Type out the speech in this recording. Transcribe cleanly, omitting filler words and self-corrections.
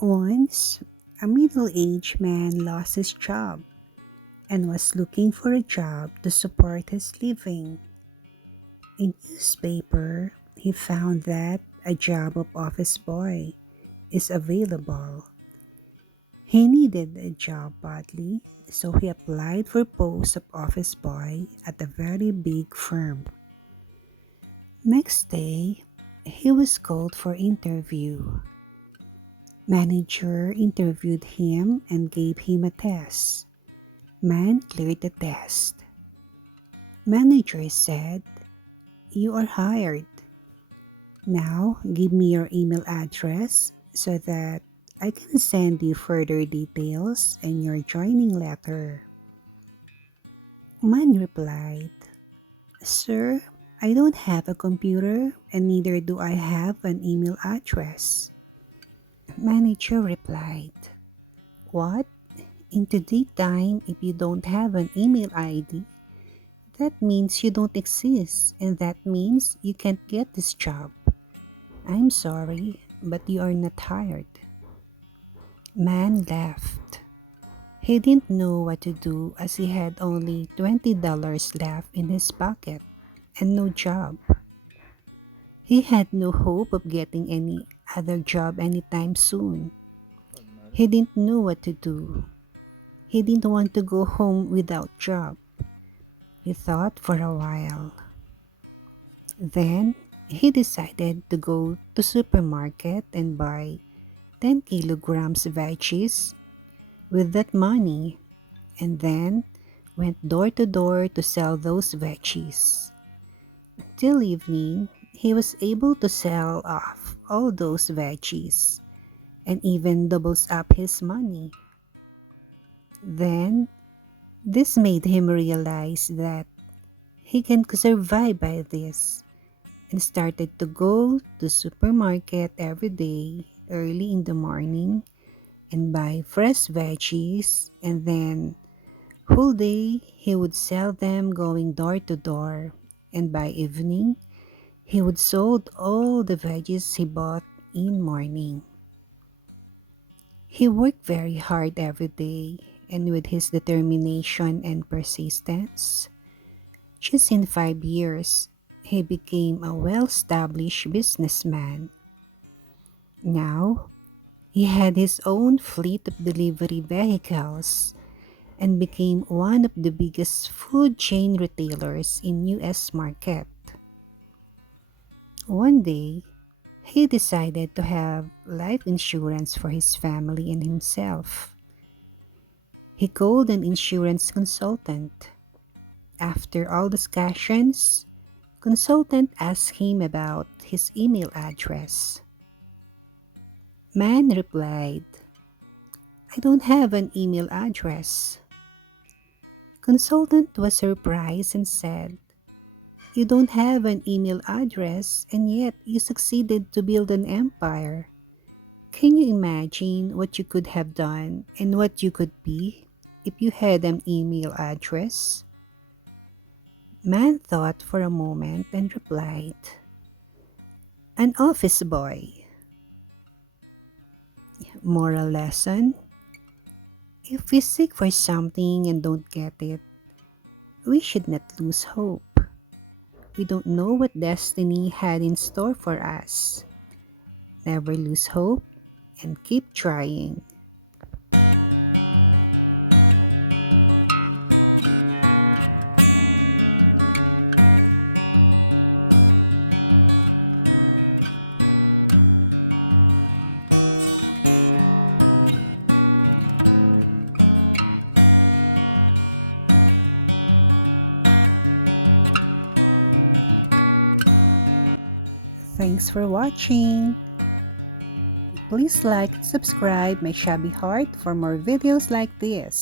Once, a middle-aged man lost his job and was looking for a job to support his living. In newspaper, he found that a job of office boy is available. He needed a job badly, so he applied for post of office boy at a very big firm. Next day, he was called for interview. Manager interviewed him and gave him a test. Man cleared the test. Manager said, "You are hired. Now give me your email address so that I can send you further details and your joining letter." Man replied, "Sir, I don't have a computer and neither do I have an email address." Manager replied, "What? In today's time, if you don't have an email ID, that means you don't exist, and that means you can't get this job. I'm sorry, but you are not hired." Man left. He didn't know what to do as he had only $20 left in his pocket and no job. He had no hope of getting any other job anytime soon. He didn't know what to do. He didn't want to go home without job. He thought for a while. Then he decided to go to supermarket and buy 10 kilograms veggies with that money, and then went door to door to sell those veggies. Till evening, he was able to sell off all those veggies and even doubles up his money. Then, this made him realize that he can survive by this and started to go to supermarket every day early in the morning and buy fresh veggies, and then whole day he would sell them going door to door, and by evening he would sold all the veggies he bought in morning. He worked very hard every day, and with his determination and persistence, just in 5 years, he became a well-established businessman. Now, he had his own fleet of delivery vehicles and became one of the biggest food chain retailers in US market. One day, he decided to have life insurance for his family and himself. He called an insurance consultant. After all discussions, consultant asked him about his email address. Man replied, "I don't have an email address." Consultant was surprised and said, "You don't have an email address and yet you succeeded to build an empire. Can you imagine what you could have done and what you could be if you had an email address?" Man thought for a moment and replied, "An office boy." Moral lesson: if we seek for something and don't get it, we should not lose hope. We don't know what destiny had in store for us. Never lose hope and keep trying. Thanks for watching. Please like and subscribe my Shabby Heart for more videos like this.